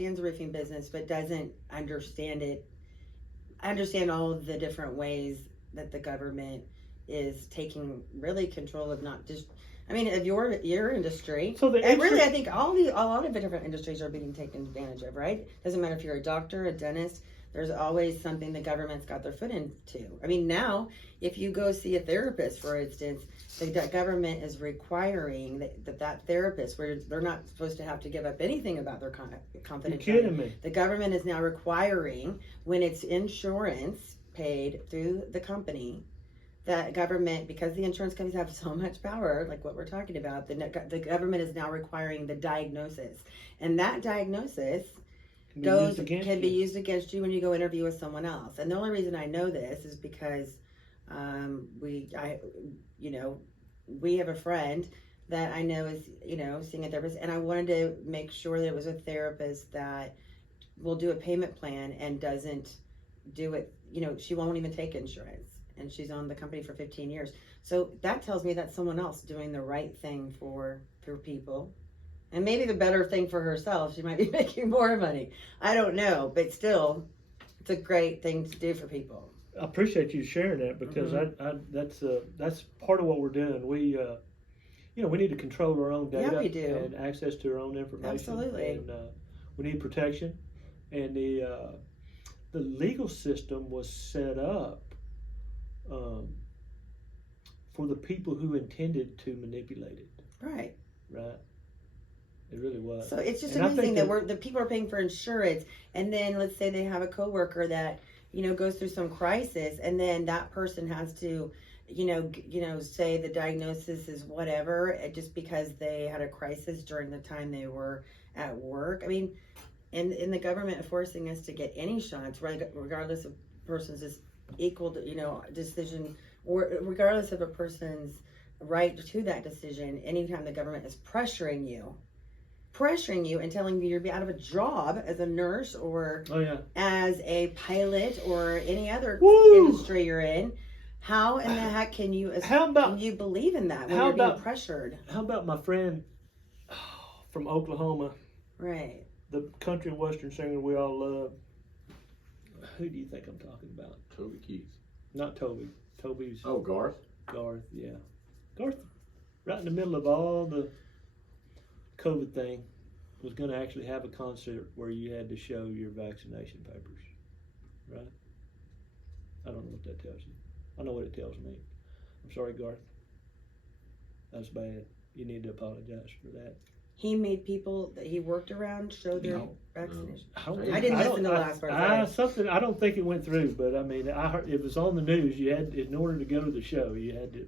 understands the roofing business, but doesn't understand it. I understand all of the different ways that the government is taking really control of not just, I mean, of your industry. So the and really, I think a lot of the different industries are being taken advantage of, right? Doesn't matter if you're a doctor, a dentist, there's always something the government's got their foot into. I mean, now, if you go see a therapist, for instance, the government is requiring that therapist, where they're not supposed to have to give up anything about their confidentiality. You're kidding me. The government is now requiring, when it's insurance paid through the company, that government, because the insurance companies have so much power, like what we're talking about, the government is now requiring the diagnosis. And that diagnosis can be used against you when you go interview with someone else. And the only reason I know this is because we have a friend that I know is, seeing a therapist, and I wanted to make sure that it was a therapist that will do a payment plan and doesn't do it, she won't even take insurance, and she's on the company for 15 years. So that tells me that's someone else doing the right thing for people. And maybe the better thing for herself, she might be making more money. I don't know, but still, it's a great thing to do for people. I appreciate you sharing that, because that's part of what we're doing. We we need to control our own data. Yeah, we do. And access to our own information. Absolutely. And we need protection. And the legal system was set up for the people who intended to manipulate it. Right. Right. It really was. So it's just amazing that the people are paying for insurance, and then let's say they have a coworker that goes through some crisis, and then that person has to say the diagnosis is whatever, just because they had a crisis during the time they were at work. I mean, and the government forcing us to get any shots, regardless of person's equal decision, or regardless of a person's right to that decision. Anytime the government is pressuring you and telling you you're out of a job as a nurse or as a pilot or any other industry you're in, how in the heck can you believe in that when you're being pressured? How about my friend from Oklahoma? Right. The country and western singer we all love. Who do you think I'm talking about? Toby Keith. Not Toby. Toby's... Oh, Garth? Garth, yeah. Garth, right in the middle of all the COVID thing, was going to actually have a concert where you had to show your vaccination papers, right? I don't know what that tells you. I know what it tells me. I'm sorry, Garth. That's bad. You need to apologize for that. He made people that he worked around show their vaccination. I didn't listen to the last part. I don't think it went through, but I mean, I heard it was on the news. You had, in order to go to the show, you had to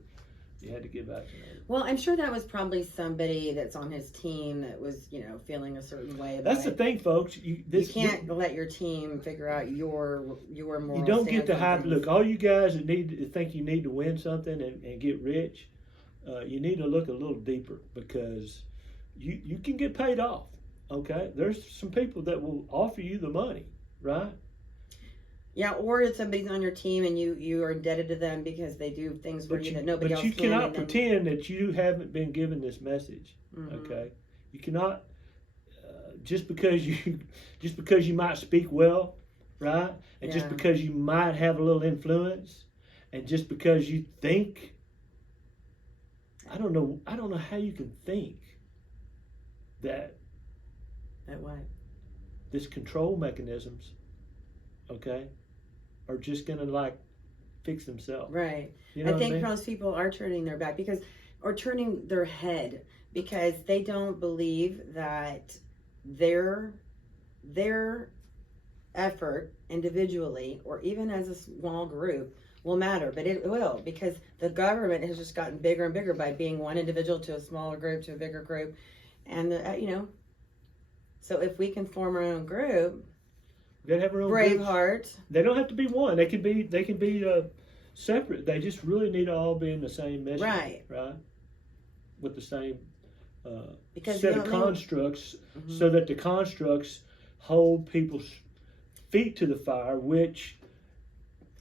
get vaccinated. Well, I'm sure that was probably somebody that's on his team that was, feeling a certain way about That's the thing, folks. You can't let your team figure out your moral. You don't get the hype. Look, all you guys that think you need to win something and get rich, you need to look a little deeper, because you can get paid off. Okay, there's some people that will offer you the money, right? Yeah, or if somebody's on your team and you are indebted to them because they do things for you that nobody else can. But you cannot pretend that you haven't been given this message. Okay, you cannot just because you might speak well, right? And just because you might have a little influence, and just because you think, I don't know how you can think that what this control mechanisms, okay, are just gonna fix themselves. Right. You know I think what I mean? most people are turning their back or turning their head, because they don't believe that their effort individually or even as a small group will matter. But it will, because the government has just gotten bigger and bigger by being one individual to a smaller group to a bigger group. And so if we can form our own group, we gotta have our own Braveheart. They don't have to be one. They can be separate. They just really need to all be in the same mission, right? With the same set of constructs, so that the constructs hold people's feet to the fire, which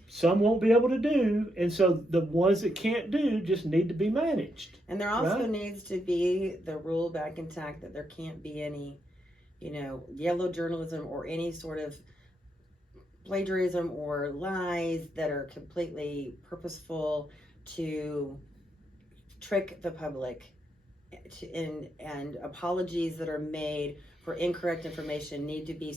some won't be able to do, and so the ones that can't do just need to be managed. And there also needs to be the rule back intact that there can't be any yellow journalism or any sort of plagiarism or lies that are completely purposeful to trick the public, and apologies that are made for incorrect information need to be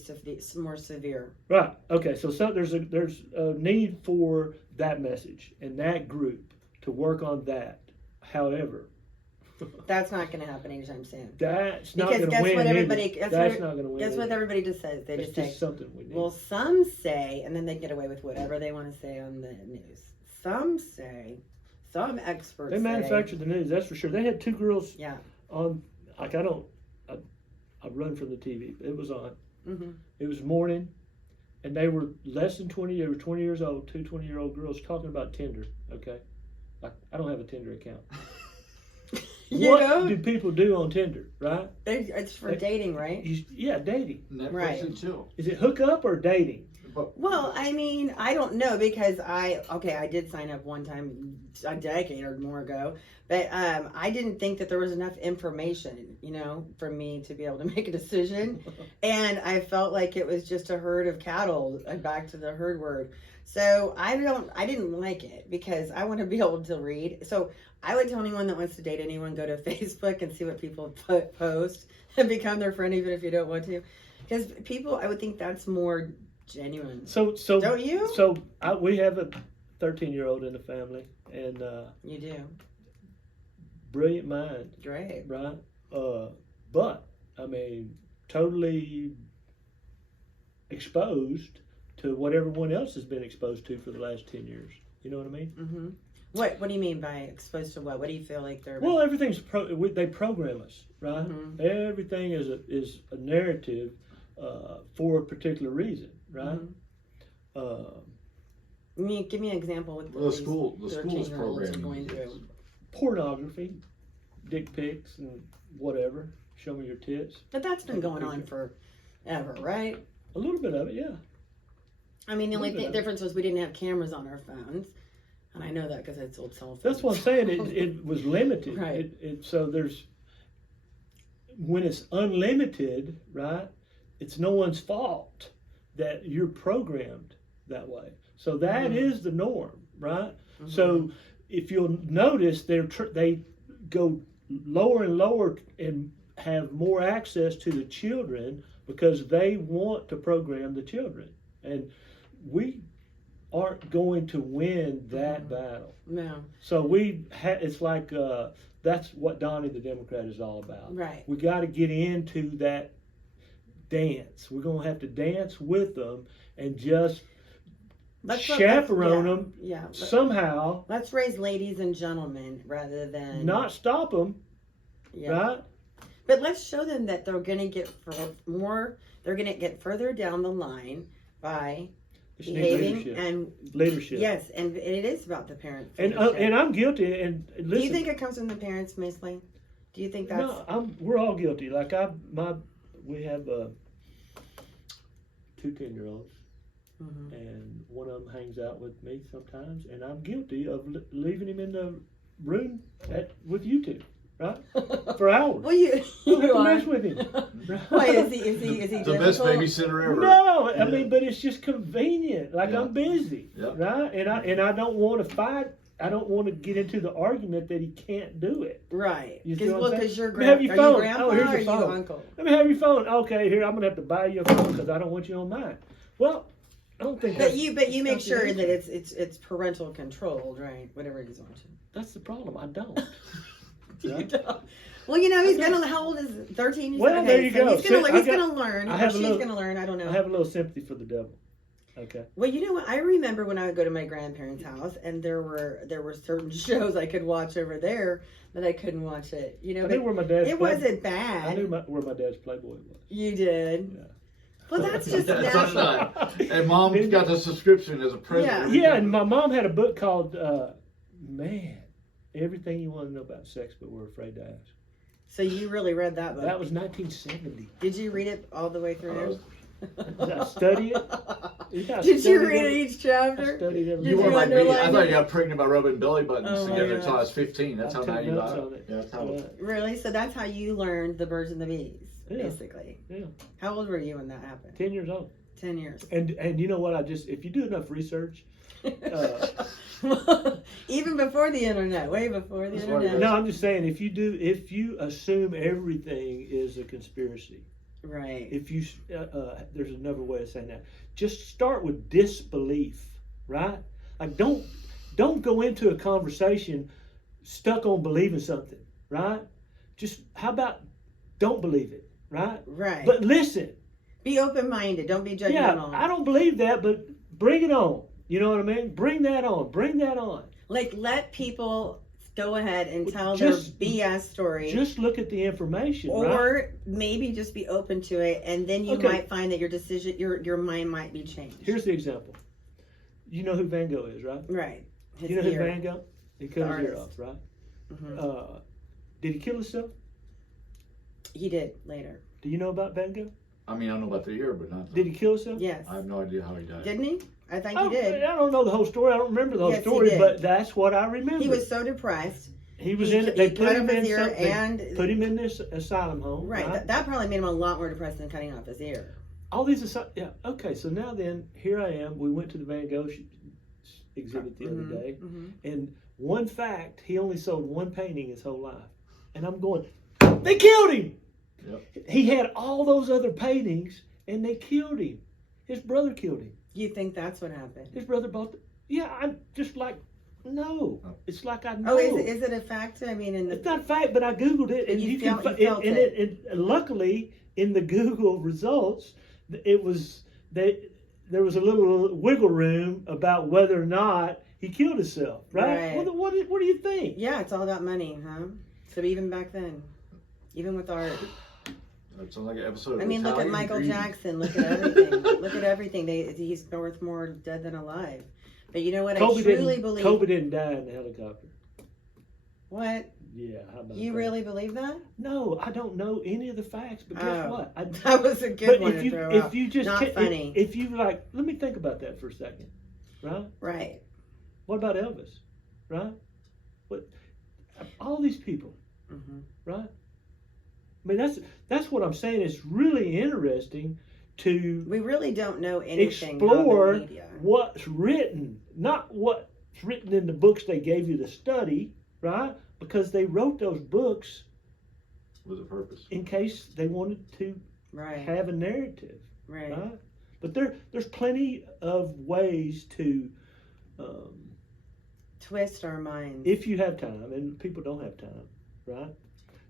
more severe. Right. Okay. So there's a need for that message and that group to work on that. However, that's not going to happen anytime soon. That's not going to win. That's not going to win. Guess what everybody just says? They just say something we need. Well, some say, and then they get away with whatever they want to say on the news. Some say, some experts. They manufactured the news. That's for sure. They had two girls. Yeah. On like I run from the TV. It was on. Mm-hmm. It was morning, and they were less than 20. They were 20 years old. Two 20-year-old girls talking about Tinder. Okay, I don't have a Tinder account. What do people do on Tinder, right? It's for dating, right? Yeah, dating. Netflix right. and chill. Is it hook up or dating? Well, I mean, I don't know because I did sign up one time a decade or more ago, but I didn't think that there was enough information, for me to be able to make a decision, and I felt like it was just a herd of cattle. Back to the herd word. So I didn't like it because I want to be able to read. So I would tell anyone that wants to date anyone, go to Facebook and see what people post and become their friend even if you don't want to. Because people, I would think that's more genuine. So don't you? So we have a 13-year-old in the family, and you do. Brilliant mind. Great. Right? But I mean, totally exposed to what everyone else has been exposed to for the last 10 years. You know what I mean? Mm-hmm. What do you mean by exposed to what? What do you feel like they're? Well, everything's they program us, right? Mm-hmm. Everything is a narrative for a particular reason, right? Mm-hmm. Give me an example. With the school's program going through pornography, dick pics, and whatever. Show me your tits. But that's been going on forever, right? A little bit of it, yeah. I mean, the only difference was we didn't have cameras on our phones. And I know that because I sold cell phones. That's what I'm saying. It was limited. Right. So when it's unlimited, right, it's no one's fault that you're programmed that way. So that is the norm, right? Mm-hmm. So if you'll notice, they go lower and lower and have more access to the children because they want to program the children. And we aren't going to win that battle. No. So it's like that's what Donnie the Democrat is all about. Right. We got to get into that dance. We're going to have to dance with them and just chaperone them somehow. Let's raise ladies and gentlemen rather than not stop them. Yeah. Right. But let's show them that they're going to get more. They're going to get further down the line by behaving and leadership. Yes, and it is about the parents. And I'm guilty. And listen, do you think it comes from the parents mostly? Do you think that's? No, we're all guilty. Like we have 2 10-year-olds, and one of them hangs out with me sometimes, and I'm guilty of leaving him in the room with you two. Right? For hours. Well, you mess with him. Why is he the best babysitter ever? No, I mean, but it's just convenient. Like I'm busy, right? And I don't want to fight. I don't want to get into the argument that he can't do it. Right. Because you're have your phone. Grandpa Here's or your phone. you uncle? Let me have your phone. Okay, here, I'm gonna have to buy you a phone because I don't want you on mine. Well, I don't think. But you make sure that it's parental controlled, right? Whatever it is on you. That's the problem. I don't. Well, he's gonna. How old is 13? Well, there you go. He's gonna learn. She's gonna learn. I don't know. I have a little sympathy for the devil. Okay. Well, you know what? I remember when I would go to my grandparents' house, and there were certain shows I could watch over there that I couldn't watch it. I knew where my dad's. It wasn't bad. I knew where my dad's Playboy was. You did. Yeah. Well, that's just natural. And Mom's got the subscription as a present. Yeah, and my mom had a book called Everything You Want to Know About Sex, But We're Afraid to Ask. So you really read that book? That was 1970. Did you read it all the way through? Did I study it? Did you read each chapter? I studied everything. You were like me. I thought you got pregnant by rubbing belly buttons together until I was 15. That's how naive I was. Really? So that's how you learned The Birds and the Bees? basically. Yeah. How old were you when that happened? 10 years old. 10 years. And you know what? If you do enough research. Even before the internet, way before the internet. No, I'm just saying, if you assume everything is a conspiracy. Right. If you, there's another way of saying that. Just start with disbelief, right? Like don't go into a conversation stuck on believing something, right? Just how about don't believe it, right? Right. But listen. Be open-minded. Don't be judgmental. Yeah, I don't believe that, but bring it on. You know what I mean? Bring that on. Bring that on. Like, let people go ahead and tell their BS story. Just look at the information, or right? maybe just be open to it, and then you might find that your decision, your mind might be changed. Here's the example. You know who Van Gogh is, right? Right. You know who Van Gogh? He cut his ear off, right? Mm-hmm. Did he kill himself? He did later. Do you know about Van Gogh? I mean, I know about the ear, but not. Did he kill himself? Yes. I have no idea how he died. Didn't he? I think he did. I don't know the whole story. I don't remember the whole story, but that's what I remember. He was so depressed. He was in. They put him in this asylum home. Right. That probably made him a lot more depressed than cutting off his ear. All these okay. So now then, here I am. We went to the Van Gogh exhibit the other day, and one fact: he only sold one painting his whole life. And I'm going, they killed him. Yep. He had all those other paintings, and they killed him. His brother killed him. You think that's what happened? His brother bought I'm just like, no. It's like I know. Oh, is it a fact? I mean, it's not a fact, but I Googled it, and you felt it. Luckily, in the Google results, there was a little wiggle room about whether or not he killed himself, right? What do you think? Yeah, it's all about money, huh? So even back then, even with art. That sounds like an episode of I mean, Italian look at Michael Dream. Jackson. Look at everything. Look at everything. He's worth more dead than alive. But you know what? I truly believe. Kobe didn't die in the helicopter. What? Yeah. How about you really believe that? No, I don't know any of the facts. But guess what? That was a good one to throw out. If you just not funny. If you let me think about that for a second, right? Right. What about Elvis, right? What? All these people, right? I mean, that's what I'm saying. It's really interesting to. We really don't know anything. Explore about the media. What's written, not what's written in the books they gave you to study, right? Because they wrote those books with a purpose, in case they wanted to have a narrative, right? But there's plenty of ways to twist our minds if you have time, and people don't have time, right?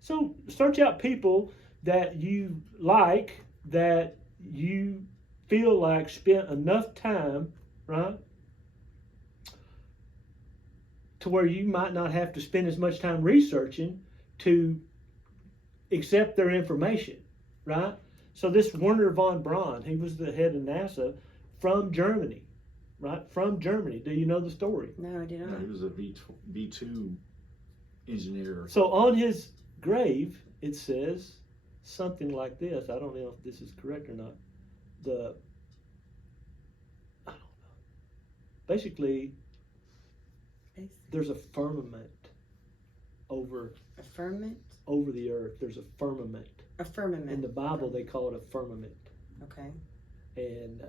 So search out people that you like, that you feel like spent enough time, right, to where you might not have to spend as much time researching to accept their information, right? So this Werner von Braun, he was the head of NASA from Germany, right? From Germany. Do you know the story? No, I do not. No, he was a V2 engineer. So on his grave, it says something like this. I don't know if this is correct or not. I don't know. Basically, there's a firmament over the earth. There's a firmament. A firmament. In the Bible, they call it a firmament. Okay. And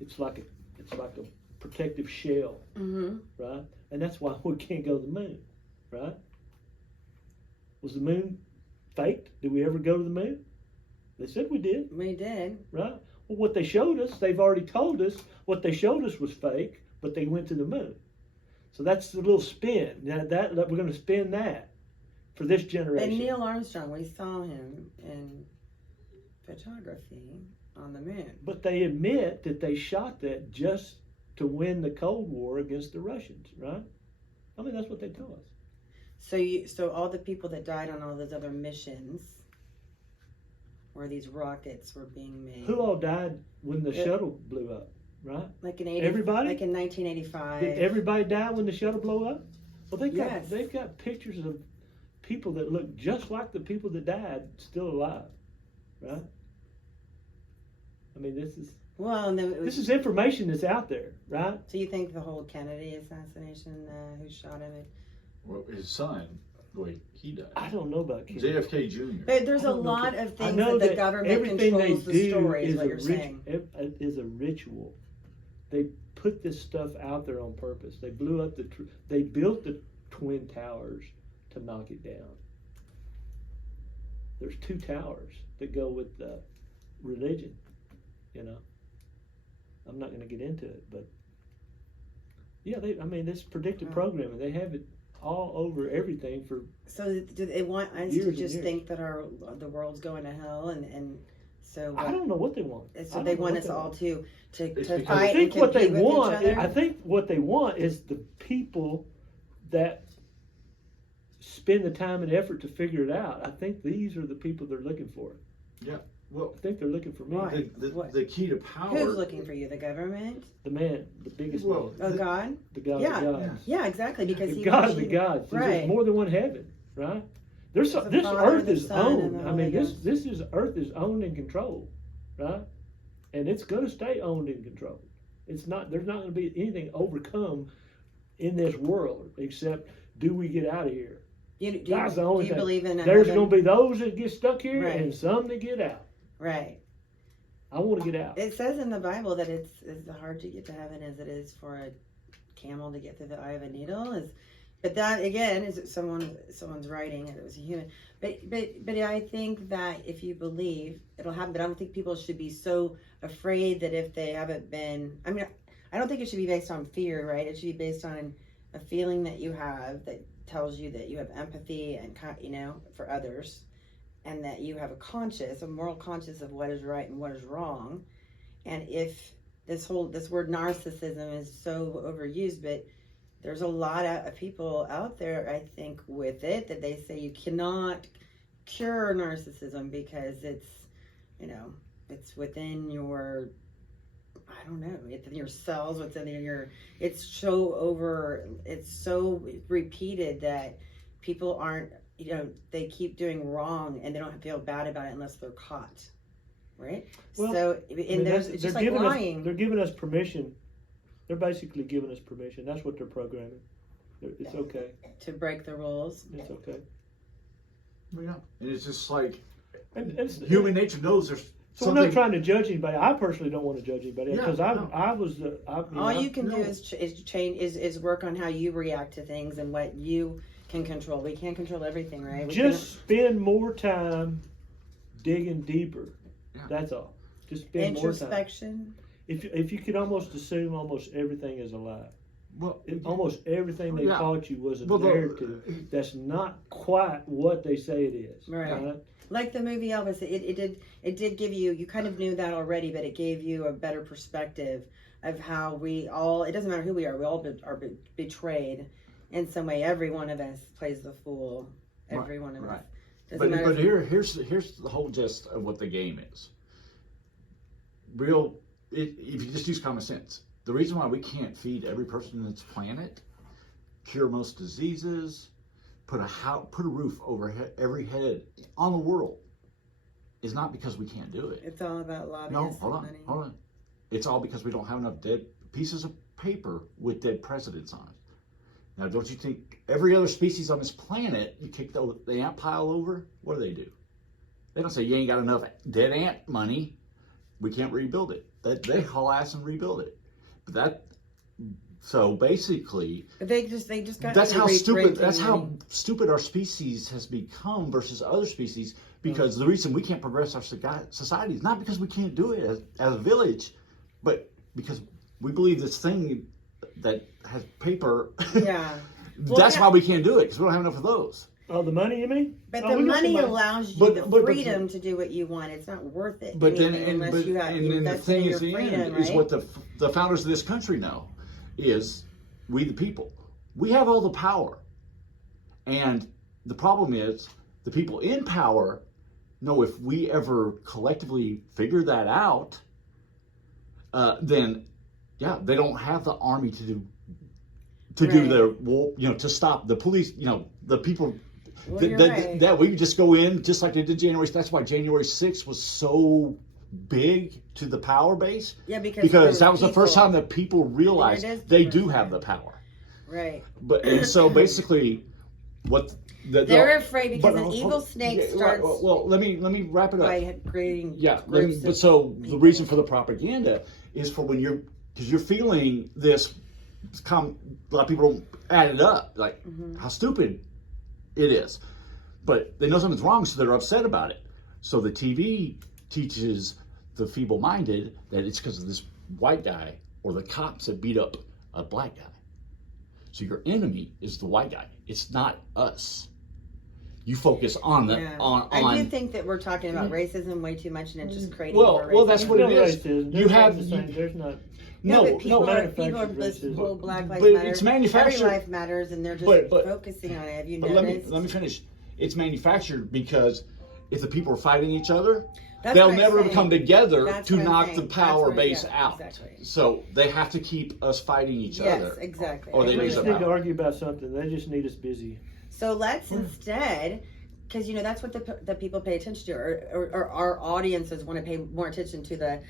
it's like a protective shell, right? And that's why we can't go to the moon, right? Was the moon faked? Did we ever go to the moon? They said we did. We did. Right? Well, what they showed us, they've already told us what they showed us was fake, but they went to the moon. So that's the little spin. Now that we're going to spin that for this generation. And Neil Armstrong, we saw him in photography on the moon. But they admit that they shot that just to win the Cold War against the Russians, right? I mean, that's what they told us. So all the people that died on all those other missions where these rockets were being made. Who all died when the shuttle blew up, right? Like in everybody? Like in 1985. Did everybody die when the shuttle blew up? Well, they've got pictures of people that look just like the people that died still alive, right? I mean, this is information that's out there, right? So you think the whole Kennedy assassination, who shot him? Well, his son. the way he died. I don't know about Kennedy. JFK Jr. But there's I a don't know. lot of I things know that the that government everything controls they the do story, is is what a you're saying. is a ritual. They put this stuff out there on purpose. They blew up they built the Twin Towers to knock it down. There's 2 towers that go with the religion, you know. I'm not going to get into it, but yeah, this predictive programming, they have it all over everything for. So do they want us years to and just years. think that the world's going to hell, and so I don't know what they want. so they want us all to because fight I think and what they compete with want. each other? I think what they want is the people that spend the time and effort to figure it out. I think these are the people they're looking for. Yeah. Well, I think they're looking for me. Why? the key to power. Who's looking for you? The government? The man, the biggest Well, man. Oh, God? The God Yeah. of gods. Yeah, exactly. Because The he God wants of the you- gods. Right. There's more than one heaven, right? This There's the this Father, earth the is Son, and owned. the I mean, Holy this is earth is owned and controlled, right? And it's going to stay owned and controlled. It's not. There's not going to be anything overcome in this world except do we get out of here? That's the only do you thing. believe in a There's heaven? going to be those that get stuck here Right. and some that get out. Right. I want to get out. It says in the Bible that it's as hard to get to heaven as it is for a camel to get through the eye of a needle. But that again is someone's writing, and it was a human. But I think that if you believe, it'll happen. But I don't think people should be so afraid that if they haven't been. I mean, I don't think it should be based on fear, right? It should be based on a feeling that you have that tells you that you have empathy and for others. And that you have a moral conscience of what is right and what is wrong. And if this word narcissism is so overused, but there's a lot of people out there, I think, with it, that they say you cannot cure narcissism because it's within your, I don't know, it's in your cells, it's so repeated that people aren't, they keep doing wrong and they don't feel bad about it unless they're caught, right? Well, So, it's just like lying. They're giving us permission. They're basically giving us permission. That's what they're programming. It's okay. To break the rules. It's okay. Yeah. And it's just like And human nature knows there's so we're not trying to judge anybody. I personally don't want to judge anybody because All you can do is change is work on how you react to things and what you can control. We can't control everything, right? Spend more time digging deeper. Yeah. That's all. Just spend more time. Introspection. If you could almost assume almost everything is a lie. Well, Almost everything they taught you was a Well, narrative that's not quite what they say it is. Right. Like the movie Elvis, it did give you kind of knew that already, but it gave you a better perspective of how we all, it doesn't matter who we are are betrayed in some way. Every one of us plays the fool. Every one of us. But here's the whole gist of what the game is. If you just use common sense, the reason why we can't feed every person on this planet, cure most diseases, put a roof over every head on the world, is not because we can't do it. It's all about lobbyists. No, hold on. It's all because we don't have enough dead pieces of paper with dead presidents on it. Now, don't you think every other species on this planet, you kick the ant pile over, what do? They don't say, you ain't got enough dead ant money, we can't rebuild it. They haul ass and rebuild it. So basically, they just got. That's how stupid our species has become versus other species. Because the reason we can't progress our society is not because we can't do it as a village, but because we believe this thing that has paper. Yeah. That's why we can't do it, because we don't have enough of those. Oh, the money, you mean? But the money allows you the freedom to do what you want. It's not worth it. But then, the thing is, is what the founders of this country know is we the people. We have all the power, and the problem is the people in power know if we ever collectively figure that out, then they don't have the army to do to stop the police. The people. That we just go in just like they did January. That's why January 6th was so big to the power base. Yeah, because that was the first time that people realized they do have the power. Right. And so basically, what They're afraid because an evil snake starts. Well, let me wrap it up. By creating but so the reason for the propaganda is for because you're feeling this. A lot of people don't add it up, like how stupid it is, but they know something's wrong, so they're upset about it. So the TV teaches the feeble-minded that it's because of this white guy or the cops that beat up a black guy. So your enemy is the white guy. It's not us. You focus on the on. I do think that we're talking about racism way too much, and it's just creating well, more racism. That's what it is. You have there's not. But people are this whole Black Lives Matter. It's manufactured. Every life matters, and they're just focusing on it. Have you noticed? Let me finish. It's manufactured because if the people are fighting each other, That's they'll what I'm never saying. come together That's to what I'm knock saying. the power That's what- base yeah, out. exactly. So they have to keep us fighting each Yes, other. exactly. Or they They lose just their need to power. argue about something. They just need us busy. So let's instead, because that's what the people pay attention to, or our audiences want to pay more attention to the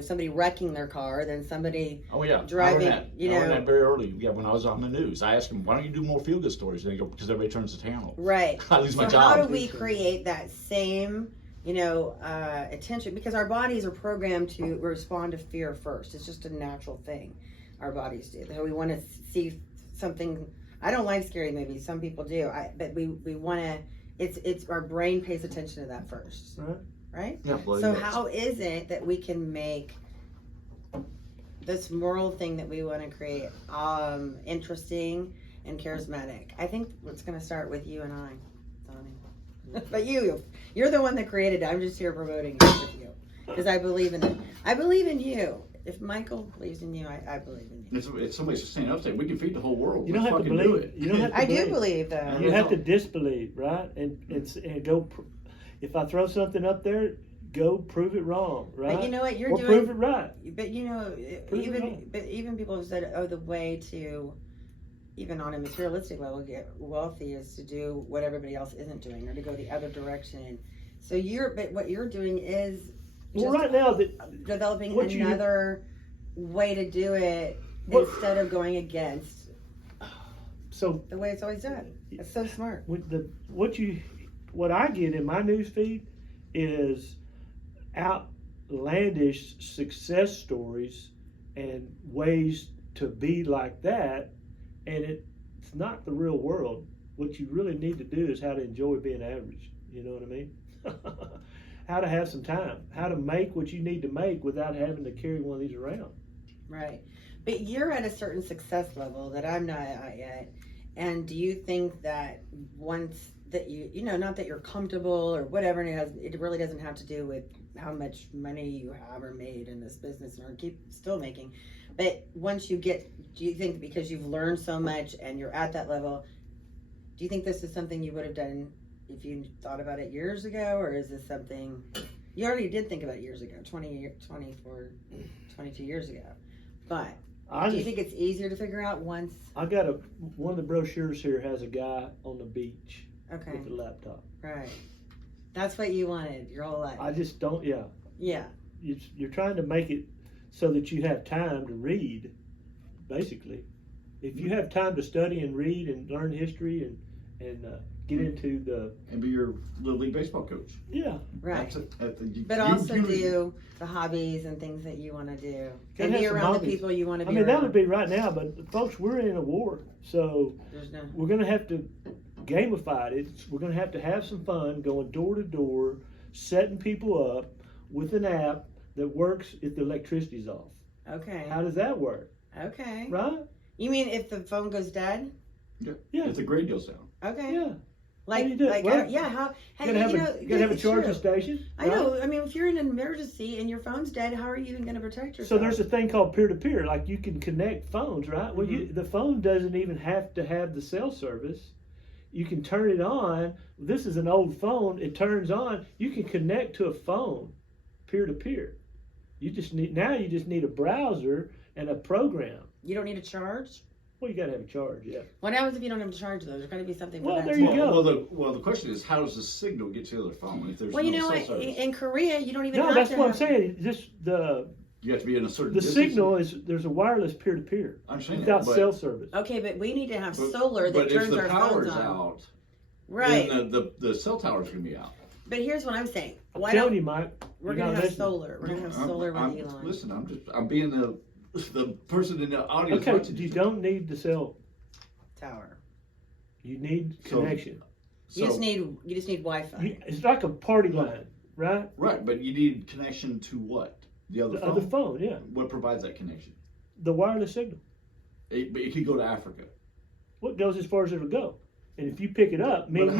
somebody wrecking their car than somebody driving. I learned that very early. Yeah, when I was on the news, I asked them, "Why don't you do more feel good stories?" And they go, "Because everybody turns the channel." Right. I lose my So job. how do we create that same attention? Because our bodies are programmed to respond to fear first. It's just a natural thing our bodies do. So we want to see something. I don't like scary movies. Some people do. But we want to. It's our brain pays attention to that first. Right? Yeah, so how is it that we can make this moral thing that we want to create interesting and charismatic? I think it's going to start with you and I, Donnie. But you're the one that created it. I'm just here promoting it with you because I believe in it. I believe in you. If Michael believes in you, I believe in you. It's somebody's standing up saying we can feed the whole world. You don't have to believe. You don't have to I believe. do believe though. You have to disbelieve, right? And go. If I throw something up there, go prove it wrong, right? But you know what you're or doing. prove it right. But even people have said, the way to, even on a materialistic level, get wealthy is to do what everybody else isn't doing, or to go the other direction. So what you're doing is Right now, developing another way to do it instead of going against the way it's always done. It's so smart. What I get in my news feed is outlandish success stories and ways to be like that, and it's not the real world. What you really need to do is how to enjoy being average. You know what I mean? How to have some time, how to make what you need to make without having to carry one of these around. Right. But you're at a certain success level that I'm not at yet. And do you think that once that not that you're comfortable or whatever, and it really doesn't have to do with how much money you have or made in this business or keep still making, but once you do you think because you've learned so much and you're at that level, do you think this is something you would have done if you thought about it years ago, or is this something you already did think about years ago, 22 years ago? But do you think it's easier to figure out once? I got one of the brochures here has a guy on the beach with a laptop. Right. That's what you wanted your whole life. I just don't. Yeah. Yeah. You're trying to make it so that you have time to read. Basically, if you have time to study and read and learn history and get into and be your little league baseball coach. Yeah. Right. But also do the hobbies and things that you want to do. And be around the people you want to be around. That would be right now, but folks, we're in a war. So we're going to have to gamify it. We're going to have some fun going door to door, setting people up with an app that works if the electricity's off. Okay. How does that work? Okay. Right? You mean if the phone goes dead? Yeah. Yeah. If the grid goes down. Okay. Yeah. How you gotta have a charging station. I know. I mean, if you're in an emergency and your phone's dead, how are you even going to protect yourself? So there's a thing called peer-to-peer. Like you can connect phones, right? Well, the phone doesn't even have to have the cell service. You can turn it on. This is an old phone. It turns on. You can connect to a phone, peer-to-peer. You just need a browser and a program. You don't need a charge? Well, you got to have a charge, yeah. What happens if you don't have a charge, though? There's got to be something for that. There you go. Well, the question is, how does the signal get to the other phone if there's you know cell what? service? In Korea, you don't even No, have that's to what have... I'm saying. You have to be in a certain The distance. signal is, there's a wireless peer-to-peer I'm saying without that, cell service. Okay, but we need to have solar that turns our phones on. Out, Right. then the cell tower's going to be out. But here's what I'm saying. I'm telling you, Mike. We're going to have solar. We're going to have solar with Elon. Listen, I'm being the person in the audience. Okay, you don't need the cell tower. You need connection. You just need Wi-Fi. It's like a party line, right? Right, but you need connection to what? The other phone? Other phone, yeah. What provides that connection? The wireless signal. But it could go to Africa. What goes as far as it'll go? And if you pick it up, you can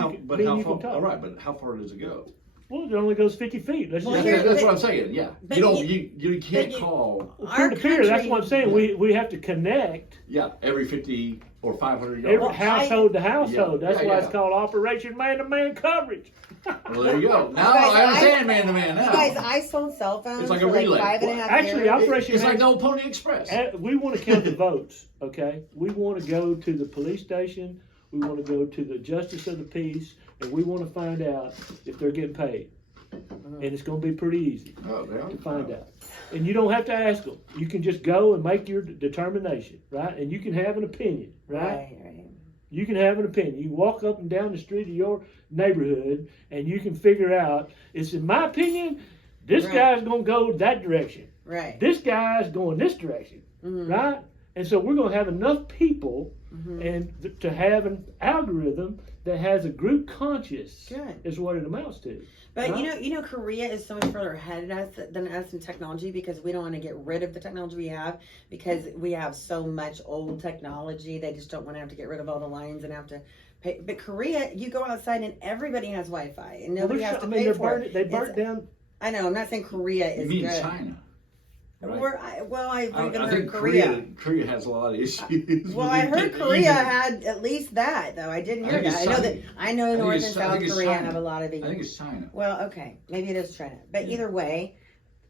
talk. All right, but how far does it go? Well, it only goes 50 feet. That's what I'm saying. Yeah, you can't call peer to peer. That's what I'm saying. We have to connect. Yeah, every 50 or 500 yards. Every household to household. That's why it's called Operation Man-to-Man coverage. Well, there you go. Now I understand man-to-man. Now. You guys, I sold cell phones it's like for a relay. like 5.5 years. Actually, Operation It's like the old Pony Express. We want to count the votes, okay? We want to go to the police station. We want to go to the justice of the peace, and we want to find out if they're getting paid. And it's going to be pretty easy to find out. And you don't have to ask them. You can just go and make your determination, right? And you can have an opinion, right? Right. You can have an opinion. You walk up and down the street of your neighborhood, and you can figure out, it's in my opinion, this guy's going to go that direction. Right. This guy's going this direction, right? And so we're going to have enough people and to have an algorithm that has a group conscious is what it amounts to. But you know, Korea is so much further ahead than us in technology because we don't want to get rid of the technology we have because we have so much old technology. They just don't want to have to get rid of all the lines and have to pay. But Korea, you go outside and everybody has Wi-Fi and nobody has to pay for it. They burnt down. I know. I'm not saying Korea is you mean good. China? Right. I think Korea. Korea has a lot of issues. Well, I heard Korea had at least that, though. I didn't hear that. I know North and South Korea have a lot of it. I think it's China. Well, okay, maybe it is China, but either way,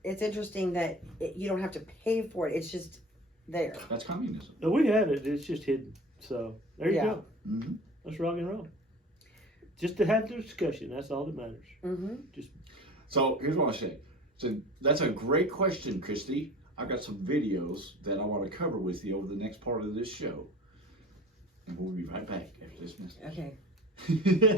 it's interesting that you don't have to pay for it. It's just there. That's communism. No, we have it. It's just hidden. So there you go. Mm-hmm. Let's rock and roll. Just to have the discussion. That's all that matters. Mm-hmm. So here's what I say. So that's a great question, Christy. I've got some videos that I want to cover with you over the next part of this show. And we'll be right back after this message. Okay.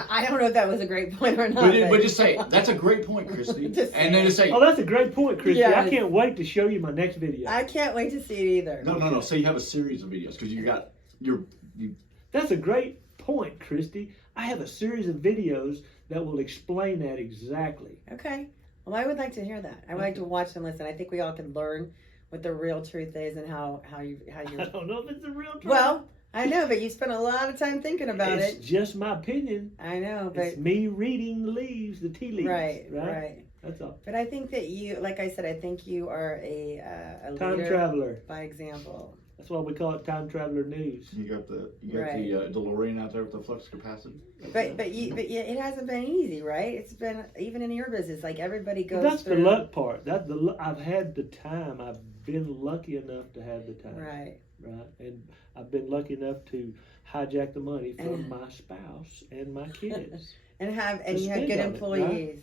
I don't know if that was a great point or not. But just say, that's a great point, Christy. And then just say, oh, that's a great point, Christy. Yeah. I can't wait to show you my next video. I can't wait to see it either. No. So you have a series of videos because you That's a great point, Christy. I have a series of videos that will explain that exactly. Okay. Well, I would like to hear that. I would like to watch and listen. I think we all can learn what the real truth is and how you. I don't know if it's the real truth. Well, I know, but you spent a lot of time thinking about it. It's just my opinion. I know, but it's me reading the tea leaves. Right. That's all. But I think that you, like I said, I think you are a time leader traveler by example. That's why we call it time traveler news. You got the DeLorean out there with the flux capacitor. But it hasn't been easy, right? It's been even in your business, like everybody goes. That's through. the luck part. I've had the time. I've been lucky enough to have the time. Right. And I've been lucky enough to hijack the money from my spouse and my kids. and you have good employees.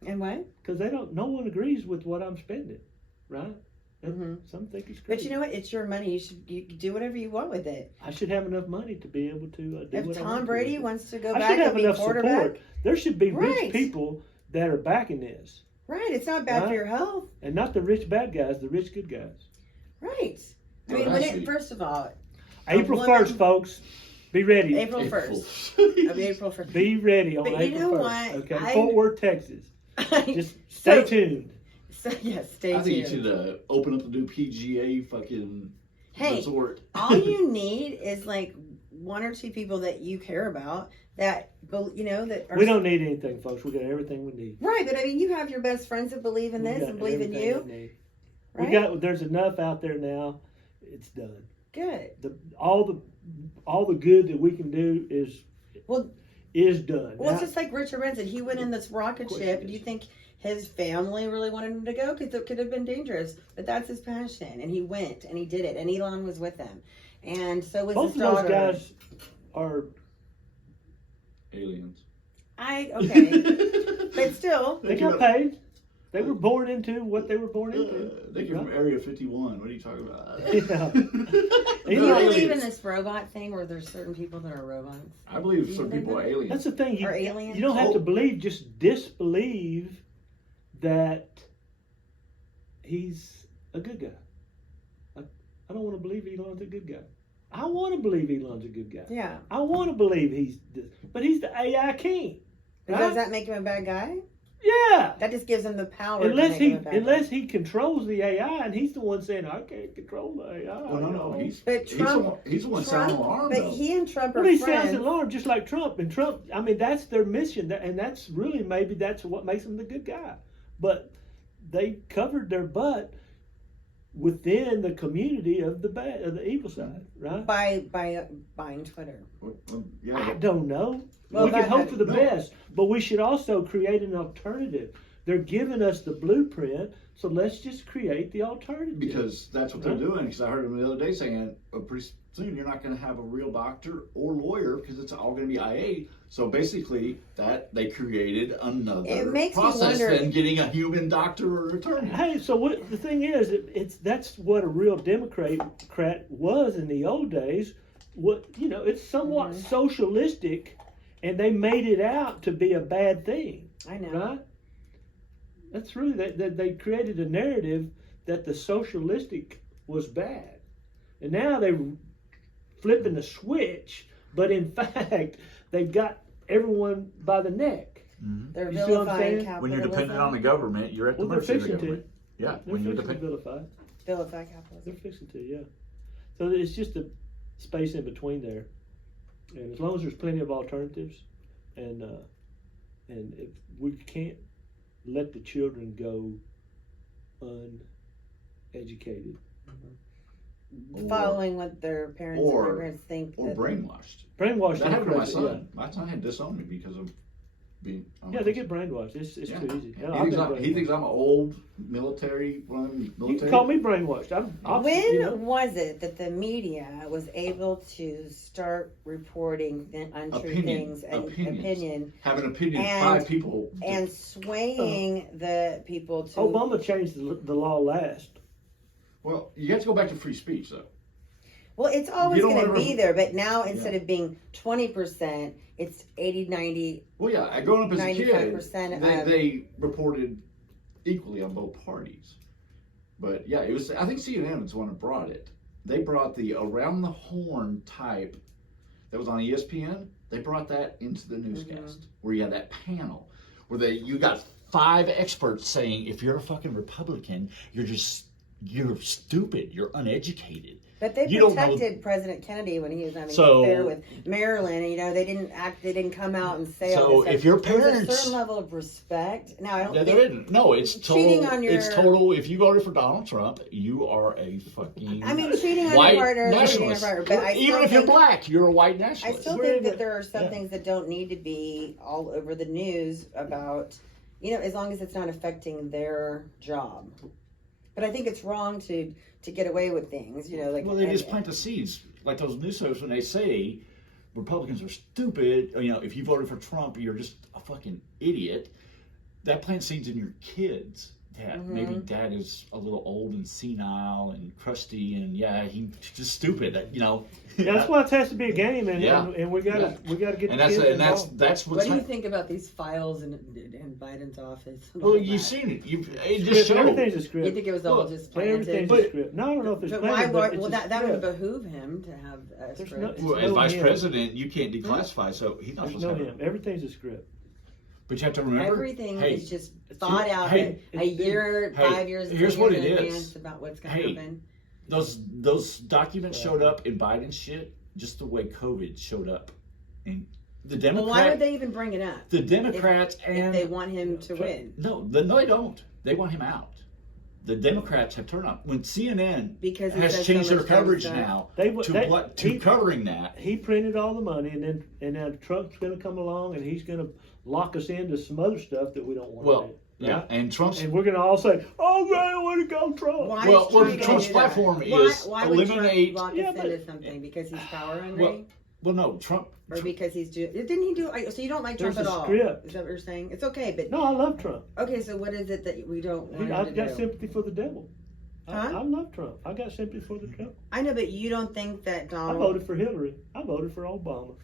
Right? And what? Because no one agrees with what I'm spending, right? Mm-hmm. Some think it's crazy. But you know what? It's your money. You do whatever you want with it. I should have enough money to be able to do what I want. If Tom Brady wants to go I back and be quarterback, support. There should be rich people that are backing this. Right. It's not bad for your health. And not the rich bad guys, the rich good guys. Right. I mean, first of all, April 1st, folks. Be ready. April 1st. Of April 1st. Be ready on April 1st. What? Okay. Fort Worth, Texas. Just stay tuned. So, yes, stay tuned. I think you should open up the new PGA fucking resort. All you need is like one or two people that you care about that that are. We don't need anything, folks. We got everything we need. Right, but I mean, you have your best friends that believe in this and believe in you. Right? There's enough out there now. It's done. Good. All the good that we can do is done. Well, it's just like Richard Branson. He went in this rocket ship. Do you think his family really wanted him to go? Because it could have been dangerous. But that's his passion. And he went and he did it. And Elon was with him. And so was his daughter. Both of those guys are aliens. Okay. But still. They got paid. They were born into what they were born into. They came from Area 51. What are you talking about? Yeah. Do you believe in this robot thing where there's certain people that are robots? I believe some people are aliens. That's the thing. Or aliens? You don't have to believe, just disbelieve that he's a good guy. I don't want to believe Elon's a good guy. I want to believe Elon's a good guy. Yeah. I want to believe but he's the AI king. Right? Does that make him a bad guy? Yeah. That just gives him the power. Unless he controls the AI, and he's the one saying, "I can't control the AI." Well, no, you know? he's the one sounding alarm. But though. he and Trump are Well, he friends. sounds alarm just like Trump. And Trump, I mean, that's their mission, and that's really maybe that's what makes him the good guy. But they covered their butt within the community of the evil side, right? By buying Twitter. Yeah, I don't know. Well, we can hope that- for the no. best, but we should also create an alternative. They're giving us the blueprint, so let's just create the alternative. because that's what they're doing. Because I heard him the other day saying, pretty soon you're not going to have a real doctor or lawyer because it's all going to be IA. So basically, that they created another It makes me process wonder- than getting a human doctor or attorney. Hey, so what the thing is, that's what a real Democrat was in the old days. It's somewhat socialistic, and they made it out to be a bad thing. I know. Right? That's really they created a narrative that the socialistic was bad, and now they're flipping the switch. But in fact, they've got everyone by the neck. Mm-hmm. They're You see what I'm vilifying saying? capitalism. When you're dependent on the government, you're at the Well, they're mercy of the fixing to. government. Yeah, They're when you're fixing to dependent. vilify. Vilify capitalism. They're fixing to, yeah. So it's just a space in between there, and as long as there's plenty of alternatives, and if we can't let the children go uneducated. Following what their parents and their parents think. Or that- brainwashed. Brainwashed. That happened to my yeah. son. My son had disowned me because of being. Yeah, they get brainwashed. It's Yeah. too easy. He Yeah, I've thinks, been he thinks brainwashed. I'm an old military. You can call me brainwashed. When was it that the media was able to start reporting untrue things and opinion have an opinion and- by people and swaying the people to Obama changed the law last. Well, you have to go back to free speech though. Well, it's always You don't going to ever- be there, but now instead of being 20%, it's 80, 90. Well, yeah, growing up as a kid, 95% they reported equally on both parties. But yeah, it was. I think CNN was the one that brought it. They brought the around the horn type that was on ESPN. They brought that into the newscast where you had that panel where you got 5 experts saying if you're a fucking Republican, you're stupid, you're uneducated. But they You don't know- protected President Kennedy when he was having So- an affair with Marilyn. They didn't come out and say all So this if stuff. your There was a parents- certain level of respect. Now I don't Yeah, think there isn't. No, it's cheating total. on your- It's total. If you voted for Donald Trump, you are a fucking. I mean, cheating on white your partner is cheating on your nationalist. partner. But I Even still if you're think, black, you're a white I nationalist. still We're think in that the- there are some yeah. things that don't need to be all over the news about, as long as it's not affecting their job. But I think it's wrong to get away with things, like. Well, they just plant the seeds, like those news shows when they say Republicans are stupid. If you voted for Trump, you're just a fucking idiot. That plants seeds in your kids. That maybe dad is a little old and senile and crusty, and he's just stupid. Yeah, that's why it has to be a game, and Yeah. and we gotta get And the kids involved. that's What what's. do you think about these files in Biden's office? Well, you've seen it. It just Script, showed. everything's a script. You think it was all Well, just Everything's planted? a script. No, I don't know if there's But planted, why? but Well, it's a that would script. behoove him to have a There's script. no- Well, as no vice him. president, you can't declassify, so he's not There's supposed no to him. have it. Everything's a script. But you have to remember, Everything hey, is just thought out hey, a year, hey, 5 years, here's 10 what years it in is. advance about what's going Hey, to happen. those documents showed up in Biden's shit just the way COVID showed up. And the Well, why would they even bring it up? The Democrats if and they want him to win. No, they don't. They want him out. The Democrats have turned out when CNN Because he has says changed so their much coverage stuff. now He- covering that. He printed all the money, and then Trump's going to come along, and he's going to lock us into some other stuff that we don't want Well, to do. yeah, right? and Trump's And we're going to all say, "Oh, man, way to go, Trump!" Why Well, is well, Trump gonna Trump's do that? platform is why would eliminate- Trump lock Yeah, us but- into something? Because he's power hungry? Well, Well, no, Trump. Or because he's doing? Didn't he do? So you don't like Trump There's at a all? script. Is that what you're saying? It's okay, but No, I love Trump. okay. So what is it that we don't want him I've to got do? sympathy for the devil. Huh? I love Trump. I got sympathy for the Trump. I know, but you don't think that I Donald? voted for Hillary. I voted for Obama.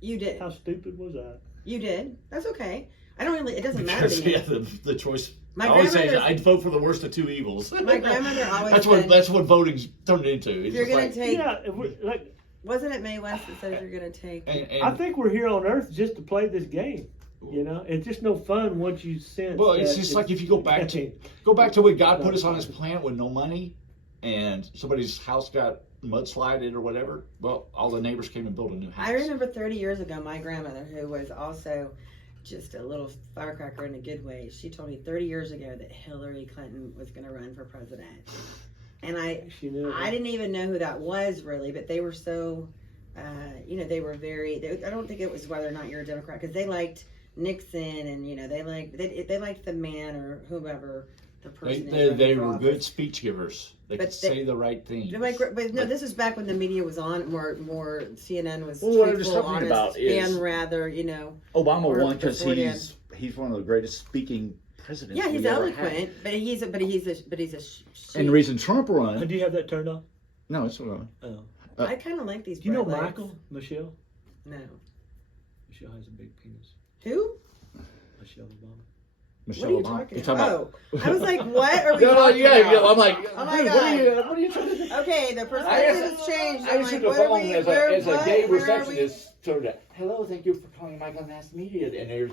You did. How stupid was I? You did. That's okay. I don't really. It doesn't matter to me. Yeah, the choice. My I always say grandmother's- I'd vote for the worst of two evils. My grandmother always That's said, what voting's turned into. It's You're just gonna like, take. Yeah, if we, like Wasn't it Mae West that says you're gonna take? and I think we're here on Earth just to play this game. You know, it's just no fun once you sense. well, it's that just like if you go back to when God put us on His planet with no money, and somebody's house got mudslided or whatever. Well, all the neighbors came and built a new house. I remember 30 years ago, my grandmother, who was also just a little firecracker in a good way, she told me 30 years ago that Hillary Clinton was going to run for president. And I didn't even know who that was really, but they were so, they were very, I don't think it was whether or not you're a Democrat, because they liked Nixon and, they liked the man or whoever the person is. They were good speech givers. They could say the right thing. But no, this was back when the media was on more. CNN was Well, what I'm truthful, just talking honest, about is and rather, Obama or won because before he's one of the greatest speaking presidents. yeah, he's we ever eloquent, had. but he's a. And the reason Trump won, Do you have that turned off? no, it's not. Oh. I kind of like these. Do you know bright lights. Michelle? No. Michelle has a big penis. Who? Michelle Obama. Michelle What are you Obama. talking You're about? Oh, I was like, what are we No, talking yeah, about? I'm like, Oh my dude, God. what are you trying to do? Okay, the perspective has changed. I I'm answered like, the what are phone we? as Where, a what? gay Where are we? receptionist. Sort of, hello, thank you for calling Michael Mass Media. And there's,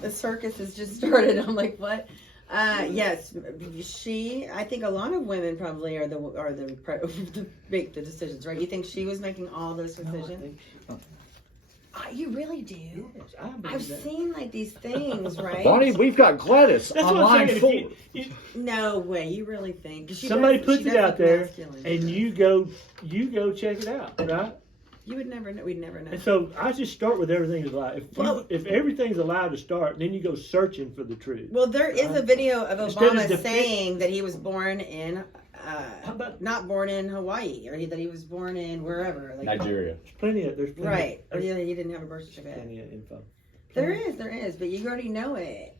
The circus has just started. I'm like, what? Yes, I think a lot of women probably the make the decisions, right? You think she was making all those decisions? You really do? Yes, I believe I've that. seen like these things, right? Bonnie, we've got Gladys That's on what I'm line saying. 4. No way, you really think? 'Cause Somebody she puts does it out look there, masculine. and you go check it out, right? You would never know. We'd never know. And so I just start with everything's a lie. Well- If everything's allowed to start, then you go searching for the truth. Well, there is a video of Instead Obama of saying that he was born in, How about not born in Hawaii, or that he was born in wherever. Like, Nigeria. there's plenty Right. Or there's he didn't have a birth certificate. plenty of info. There is, but you already know it,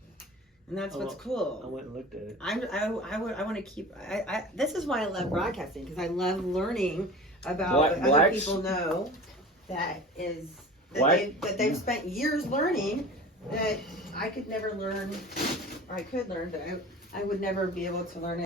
and that's what's I cool. went and looked at it. I want to keep. This is why I love broadcasting, because I love learning about what other Blacks- people know. That Black- they've spent years learning that I could never learn, or I could learn, but I would never be able to learn it.